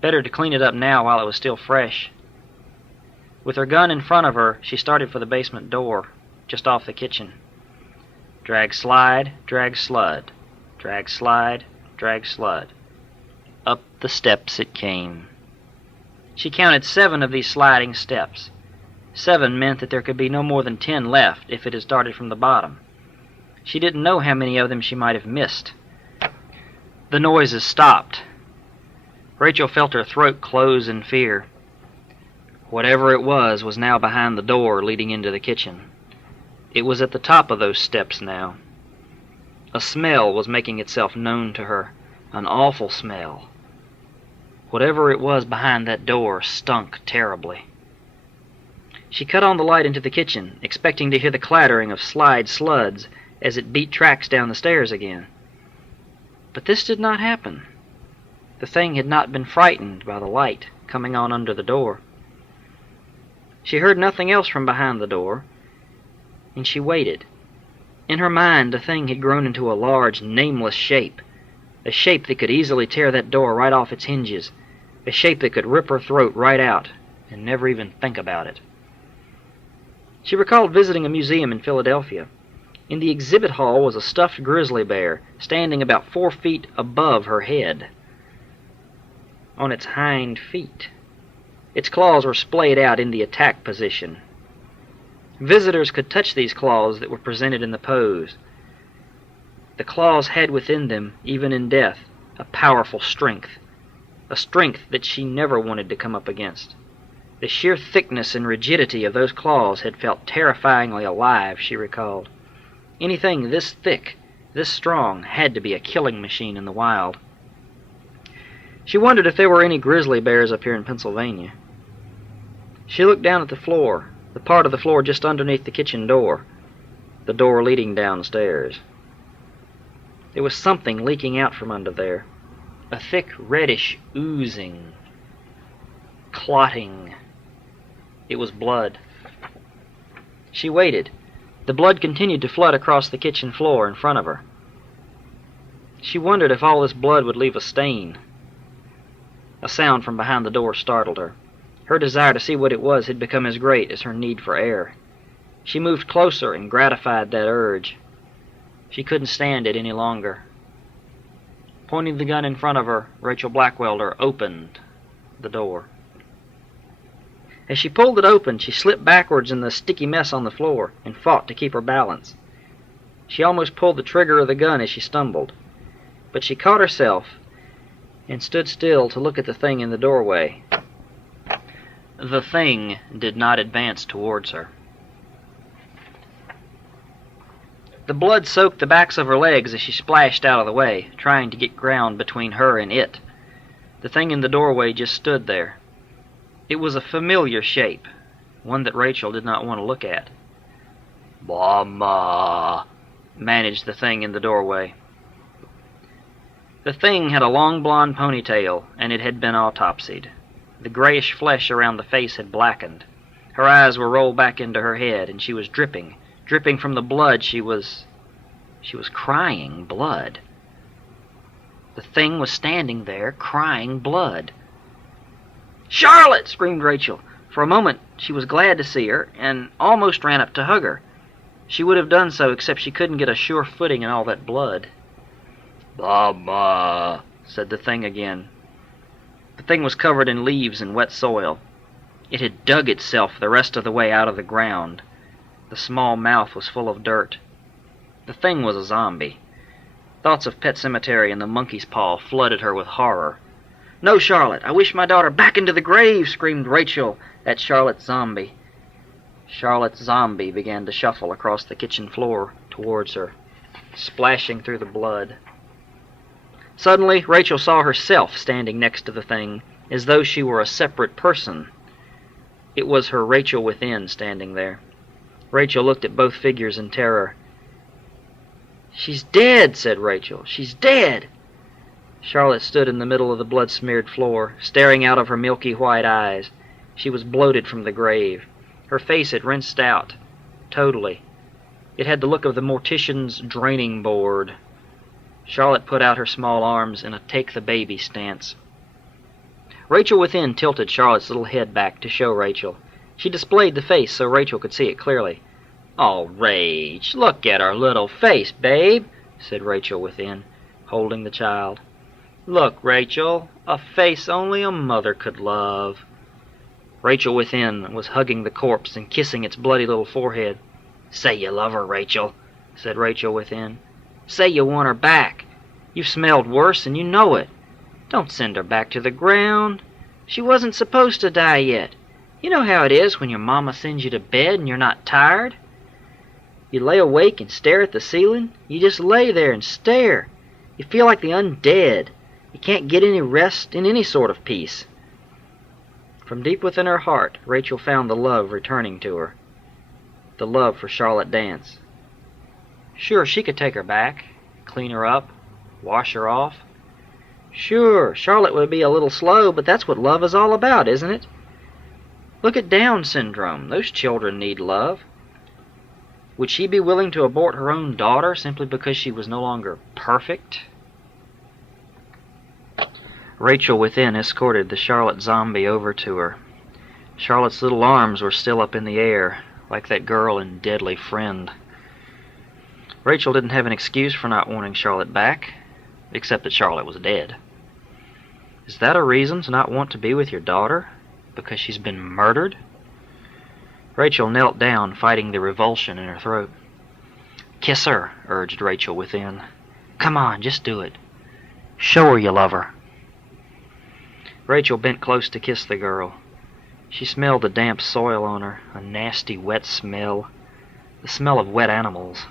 Better to clean it up now while it was still fresh. With her gun in front of her, she started for the basement door, just off the kitchen. Drag slide, drag slud. Drag slide, drag slud. Up the steps it came. She counted 7 of these sliding steps. 7 meant that there could be no more than 10 left if it had started from the bottom. She didn't know how many of them she might have missed. The noises stopped. Rachel felt her throat close in fear. Whatever it was now behind the door leading into the kitchen. It was at the top of those steps now. A smell was making itself known to her, an awful smell. Whatever it was behind that door stunk terribly. She cut on the light into the kitchen, expecting to hear the clattering of slide sluds as it beat tracks down the stairs again. But this did not happen. The thing had not been frightened by the light coming on under the door. She heard nothing else from behind the door, and she waited. In her mind, the thing had grown into a large, nameless shape, a shape that could easily tear that door right off its hinges, a shape that could rip her throat right out and never even think about it. She recalled visiting a museum in Philadelphia. In the exhibit hall was a stuffed grizzly bear, standing about 4 feet above her head, on its hind feet. Its claws were splayed out in the attack position. Visitors could touch these claws that were presented in the pose. The claws had within them, even in death, a powerful strength, a strength that she never wanted to come up against. The sheer thickness and rigidity of those claws had felt terrifyingly alive, she recalled. Anything this thick This Strong had to be a killing machine in the wild. She wondered if there were any grizzly bears up here in Pennsylvania. She looked down at the floor, the part of the floor just underneath the kitchen door, the door leading downstairs. There was something leaking out from under there, a thick reddish oozing, clotting. It was blood. She waited. The blood continued to flood across the kitchen floor in front of her. She wondered if all this blood would leave a stain. A sound from behind the door startled her. Her desire to see what it was had become as great as her need for air. She moved closer and gratified that urge. She couldn't stand it any longer. Pointing the gun in front of her, Rachel Blackwelder opened the door. As she pulled it open, she slipped backwards in the sticky mess on the floor and fought to keep her balance. She almost pulled the trigger of the gun as she stumbled, but she caught herself and stood still to look at the thing in the doorway. The thing did not advance towards her. The blood soaked the backs of her legs as she splashed out of the way, trying to get ground between her and it. The thing in the doorway just stood there. It was a familiar shape, one that Rachel did not want to look at. "Mama," managed the thing in the doorway. The thing had a long blonde ponytail, and it had been autopsied. The grayish flesh around the face had blackened. Her eyes were rolled back into her head, and she was dripping from the blood. She was crying blood. The thing was standing there, crying blood. "Charlotte!" screamed Rachel. For a moment she was glad to see her, and almost ran up to hug her. She would have done so, except she couldn't get a sure footing in all that blood. "Mama," said the thing again. The thing was covered in leaves and wet soil. It had dug itself the rest of the way out of the ground. The small mouth was full of dirt. The thing was a zombie. Thoughts of Pet Sematary and the monkey's paw flooded her with horror. "No, Charlotte, I wish my daughter back into the grave," screamed Rachel at Charlotte's zombie. Charlotte's zombie began to shuffle across the kitchen floor towards her, splashing through the blood. Suddenly, Rachel saw herself standing next to the thing, as though she were a separate person. It was her Rachel within standing there. Rachel looked at both figures in terror. "She's dead," said Rachel. "She's dead." Charlotte stood in the middle of the blood-smeared floor, staring out of her milky white eyes. She was bloated from the grave. Her face had rinsed out, totally. It had the look of the mortician's draining board. Charlotte put out her small arms in a take-the-baby stance. Rachel within tilted Charlotte's little head back to show Rachel. She displayed the face so Rachel could see it clearly. "Oh, Rach, look at her little face, babe," said Rachel within, holding the child. "Look, Rachel, a face only a mother could love." Rachel within was hugging the corpse and kissing its bloody little forehead. "Say you love her, Rachel," said Rachel within. "Say you want her back. You've smelled worse and you know it. Don't send her back to the ground. She wasn't supposed to die yet. You know how it is when your mama sends you to bed and you're not tired. You lay awake and stare at the ceiling. You just lay there and stare. You feel like the undead. You can't get any rest in any sort of peace." From deep within her heart, Rachel found the love returning to her. The love for Charlotte Dance. Sure, she could take her back, clean her up, wash her off. Sure, Charlotte would be a little slow, but that's what love is all about, isn't it? Look at Down syndrome. Those children need love. Would she be willing to abort her own daughter simply because she was no longer perfect? Rachel within escorted the Charlotte zombie over to her. Charlotte's little arms were still up in the air, like that girl in Deadly Friend. Rachel didn't have an excuse for not wanting Charlotte back, except that Charlotte was dead. Is that a reason to not want to be with your daughter? Because she's been murdered? Rachel knelt down, fighting the revulsion in her throat. "Kiss her," urged Rachel within. "Come on, just do it. Show her you love her." Rachel bent close to kiss the girl. She smelled the damp soil on her, a nasty, wet smell, the smell of wet animals.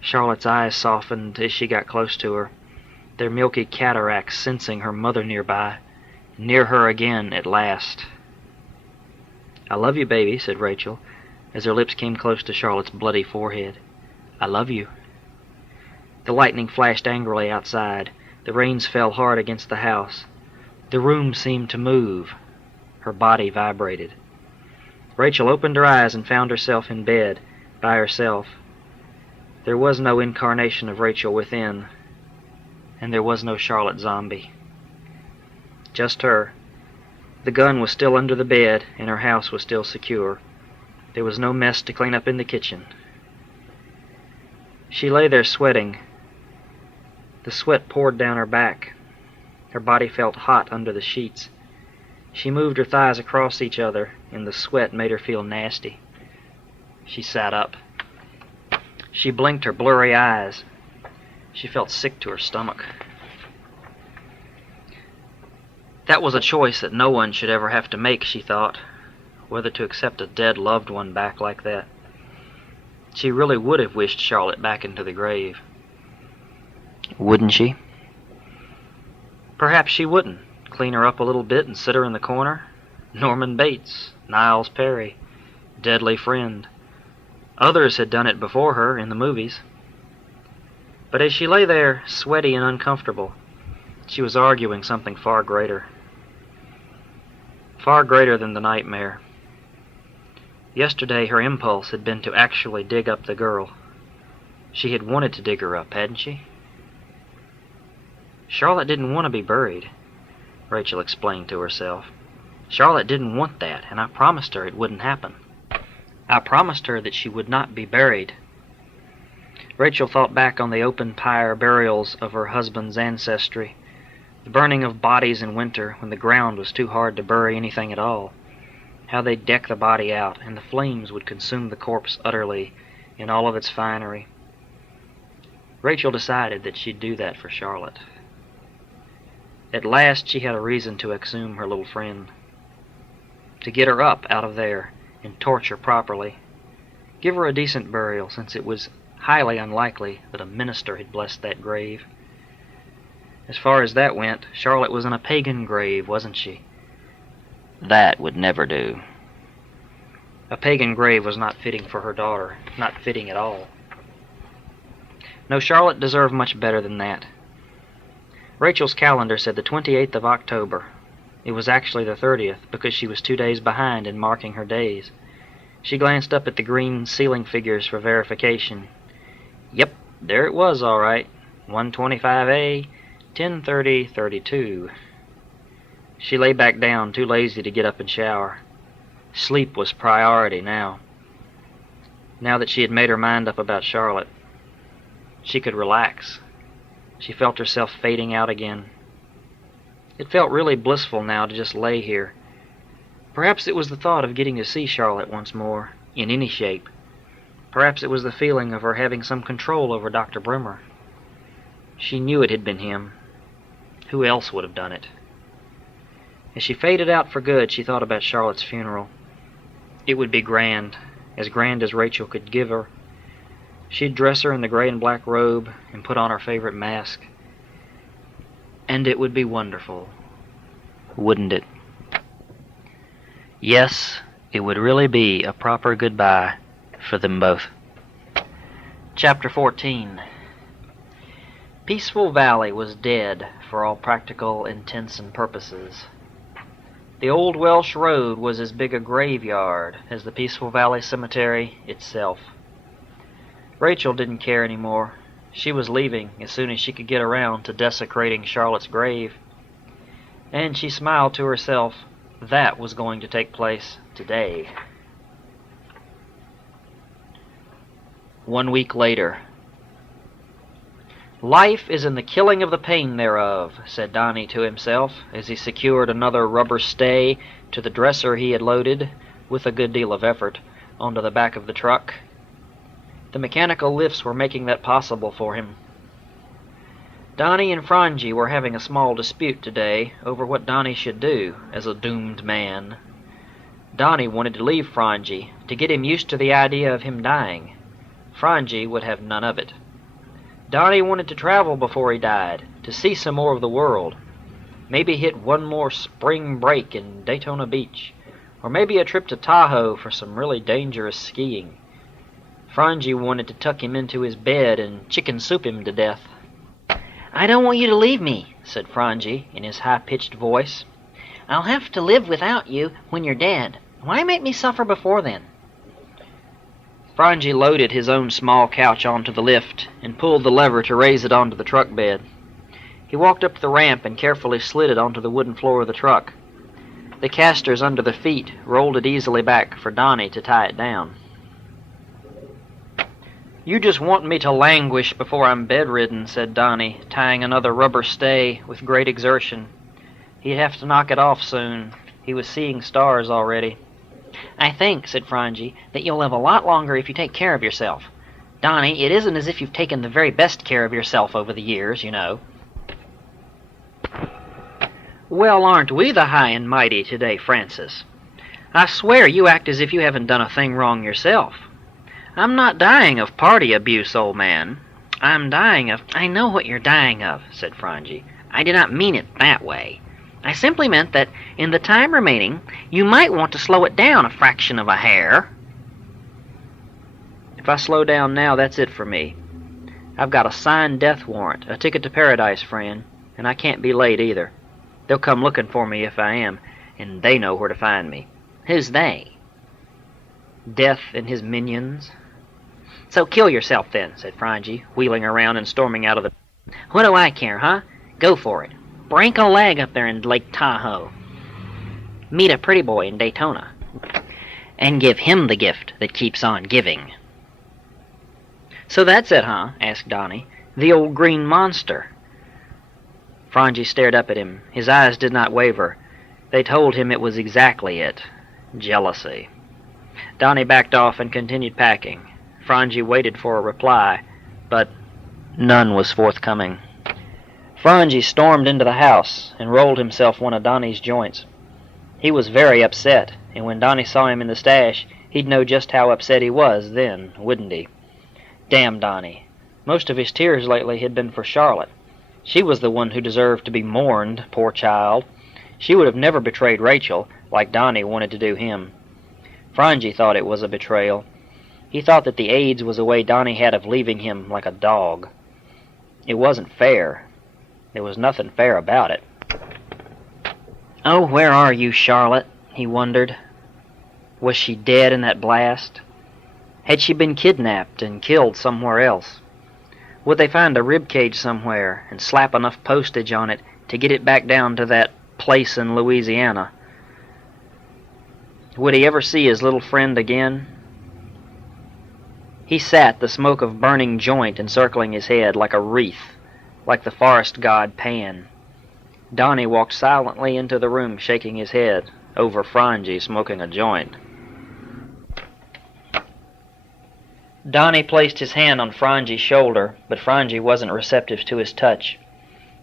Charlotte's eyes softened as she got close to her, their milky cataracts sensing her mother nearby, near her again at last. "I love you, baby," said Rachel, as her lips came close to Charlotte's bloody forehead. "I love you." The lightning flashed angrily outside. The rains fell hard against the house. The room seemed to move. Her body vibrated. Rachel opened her eyes and found herself in bed, by herself. There was no incarnation of Rachel within, and there was no Charlotte Zombie. Just her. The gun was still under the bed, and her house was still secure. There was no mess to clean up in the kitchen. She lay there sweating. The sweat poured down her back. Her body felt hot under the sheets. She moved her thighs across each other, and the sweat made her feel nasty. She sat up. She blinked her blurry eyes. She felt sick to her stomach. That was a choice that no one should ever have to make, she thought, whether to accept a dead loved one back like that. She really would have wished Charlotte back into the grave. Wouldn't she? Perhaps she wouldn't. Clean her up a little bit and sit her in the corner. Norman Bates, Niles Perry, deadly friend. Others had done it before her in the movies. But as she lay there, sweaty and uncomfortable, she was arguing something far greater. Far greater than the nightmare. Yesterday her impulse had been to actually dig up the girl. She had wanted to dig her up, hadn't she? Charlotte didn't want to be buried, Rachel explained to herself. Charlotte didn't want that, and I promised her it wouldn't happen. I promised her that she would not be buried. Rachel thought back on the open pyre burials of her husband's ancestry, the burning of bodies in winter when the ground was too hard to bury anything at all, how they'd deck the body out and the flames would consume the corpse utterly in all of its finery. Rachel decided that she'd do that for Charlotte. At last she had a reason to exhume her little friend, to get her up out of there and torture properly, give her a decent burial, since it was highly unlikely that a minister had blessed that grave. As far as that went, Charlotte was in a pagan grave, wasn't she? That would never do. A pagan grave was not fitting for her daughter, not fitting at all. No, Charlotte deserved much better than that. Rachel's calendar said the 28th of October. It was actually the 30th, because she was 2 days behind in marking her days. She glanced up at the green ceiling figures for verification. Yep, there it was, all right. 125A, 10:30:32. She lay back down, too lazy to get up and shower. Sleep was priority now. Now that she had made her mind up about Charlotte, she could relax. She felt herself fading out again. It felt really blissful now to just lay here. Perhaps it was the thought of getting to see Charlotte once more, in any shape. Perhaps it was the feeling of her having some control over Dr. Brimmer. She knew it had been him. Who else would have done it? As she faded out for good, she thought about Charlotte's funeral. It would be grand as Rachel could give her. She'd dress her in the gray and black robe and put on her favorite mask. And it would be wonderful, wouldn't it? Yes, it would really be a proper goodbye for them both. Chapter 14. Peaceful Valley was dead for all practical intents and purposes. The old Welsh road was as big a graveyard as the Peaceful Valley Cemetery itself. Rachel didn't care anymore. She was leaving as soon as she could get around to desecrating Charlotte's grave. And she smiled to herself. That was going to take place today. 1 week later. Life is in the killing of the pain thereof, said Donnie to himself, as he secured another rubber stay to the dresser he had loaded, with a good deal of effort, onto the back of the truck. The mechanical lifts were making that possible for him. Donnie and Frangie were having a small dispute today over what Donnie should do as a doomed man. Donnie wanted to leave Frangie, to get him used to the idea of him dying. Frangie would have none of it. Donnie wanted to travel before he died, to see some more of the world. Maybe hit one more spring break in Daytona Beach, or maybe a trip to Tahoe for some really dangerous skiing. Frangie wanted to tuck him into his bed and chicken soup him to death. "I don't want you to leave me," said Frangie in his high-pitched voice. "I'll have to live without you when you're dead. Why make me suffer before then?" Frangie loaded his own small couch onto the lift and pulled the lever to raise it onto the truck bed. He walked up the ramp and carefully slid it onto the wooden floor of the truck. The casters under the feet rolled it easily back for Donnie to tie it down. "You just want me to languish before I'm bedridden," said Donnie, tying another rubber stay with great exertion. He'd have to knock it off soon. He was seeing stars already. "I think," said Frangie, "that you'll live a lot longer if you take care of yourself. Donnie, it isn't as if you've taken the very best care of yourself over the years, you know." "Well, aren't we the high and mighty today, Francis? I swear you act as if you haven't done a thing wrong yourself. I'm not dying of party abuse, old man. I'm dying of—" "I know what you're dying of," said Frangie. "I did not mean it that way. I simply meant that in the time remaining, you might want to slow it down a fraction of a hair." "If I slow down now, that's it for me. I've got a signed death warrant, a ticket to paradise, Fran, and I can't be late either. They'll come looking for me if I am, and they know where to find me." "Who's they?" "Death and his minions." "So kill yourself then," said Frangie, wheeling around and storming out of the... "What do I care, huh? Go for it. Break a leg up there in Lake Tahoe. Meet a pretty boy in Daytona. And give him the gift that keeps on giving." "So that's it, huh?" asked Donnie. "The old green monster." Frangie stared up at him. His eyes did not waver. They told him it was exactly it. Jealousy. Donnie backed off and continued packing. Frangie waited for a reply, but none was forthcoming. Frangie stormed into the house and rolled himself one of Donnie's joints. He was very upset, and when Donnie saw him in the stash, he'd know just how upset he was then, wouldn't he? Damn Donnie. Most of his tears lately had been for Charlotte. She was the one who deserved to be mourned, poor child. She would have never betrayed Rachel, like Donnie wanted to do him. Frangie thought it was a betrayal. He thought that the AIDS was a way Donnie had of leaving him like a dog. It wasn't fair. There was nothing fair about it. "Oh, where are you, Charlotte?" he wondered. Was she dead in that blast? Had she been kidnapped and killed somewhere else? Would they find a rib cage somewhere and slap enough postage on it to get it back down to that place in Louisiana? Would he ever see his little friend again? He sat, the smoke of burning joint encircling his head like a wreath, like the forest god Pan. Donnie walked silently into the room, shaking his head, over Frangie smoking a joint. Donnie placed his hand on Frangie's shoulder, but Frangie wasn't receptive to his touch.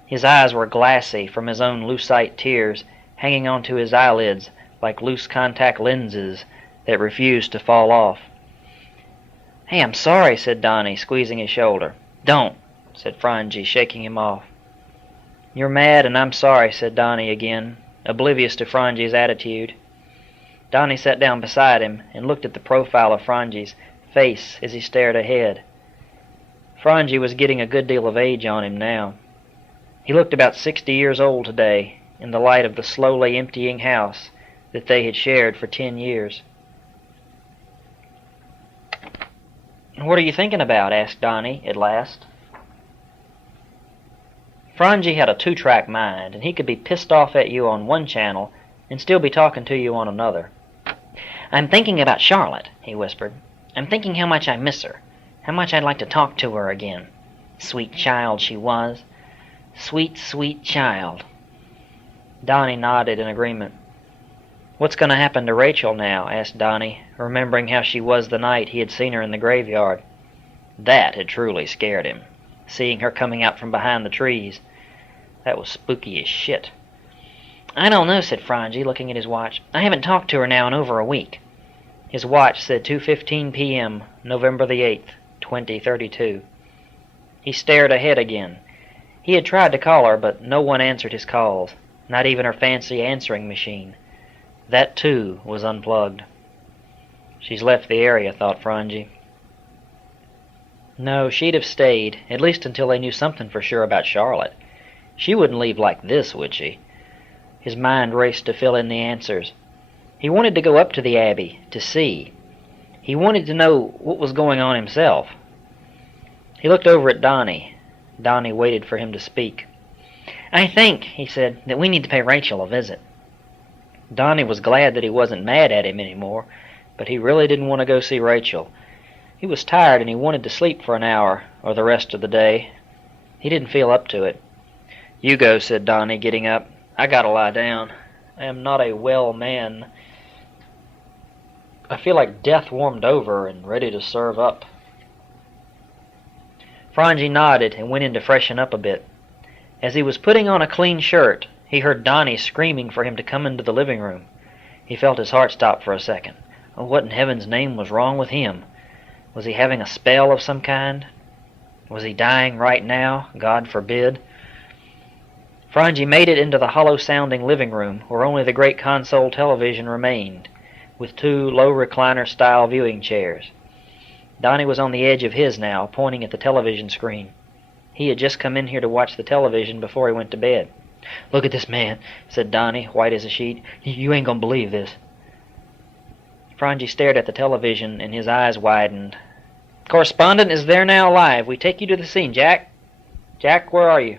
His eyes were glassy from his own lucite tears, hanging onto his eyelids like loose contact lenses that refused to fall off. "Hey, I'm sorry," said Donnie, squeezing his shoulder. "Don't," said Frangie, shaking him off. "You're mad and I'm sorry," said Donnie again, oblivious to Frangie's attitude. Donnie sat down beside him and looked at the profile of Frangie's face as he stared ahead. Frangie was getting a good deal of age on him now. He looked about 60 years old today, in the light of the slowly emptying house that they had shared for 10 years. "What are you thinking about?" asked Donnie at last. Frangie had a two-track mind, and he could be pissed off at you on one channel and still be talking to you on another. "I'm thinking about Charlotte," he whispered. "I'm thinking how much I miss her, how much I'd like to talk to her again. Sweet child she was. Sweet, sweet child." Donnie nodded in agreement. "What's going to happen to Rachel now?" asked Donnie, remembering how she was the night he had seen her in the graveyard. That had truly scared him, seeing her coming out from behind the trees. That was spooky as shit. "I don't know," said Frangie, looking at his watch. "I haven't talked to her now in over a week." His watch said 2:15 p.m., November the 8th, 2032. He stared ahead again. He had tried to call her, but no one answered his calls, not even her fancy answering machine. That, too, was unplugged. She's left the area, thought Franji. No, she'd have stayed, at least until they knew something for sure about Charlotte. She wouldn't leave like this, would she? His mind raced to fill in the answers. He wanted to go up to the Abbey, to see. He wanted to know what was going on himself. He looked over at Donnie. Donnie waited for him to speak. "I think," he said, "that we need to pay Rachel a visit." Donnie was glad that he wasn't mad at him anymore, but he really didn't want to go see Rachel. He was tired and he wanted to sleep for an hour, or the rest of the day. He didn't feel up to it. "You go," said Donnie, getting up. "I gotta lie down. I am not a well man. I feel like death warmed over and ready to serve up." Franji nodded and went in to freshen up a bit. As he was putting on a clean shirt, he heard Donnie screaming for him to come into the living room. He felt his heart stop for a second. Oh, what in heaven's name was wrong with him? Was he having a spell of some kind? Was he dying right now? God forbid. Franji made it into the hollow-sounding living room, where only the great console television remained, with two low recliner-style viewing chairs. Donnie was on the edge of his now, pointing at the television screen. He had just come in here to watch the television before he went to bed. "Look at this man," said Donnie, white as a sheet. "You ain't gonna believe this." Franji stared at the television, and his eyes widened. "Correspondent is there now live. We take you to the scene, Jack. Jack, where are you?"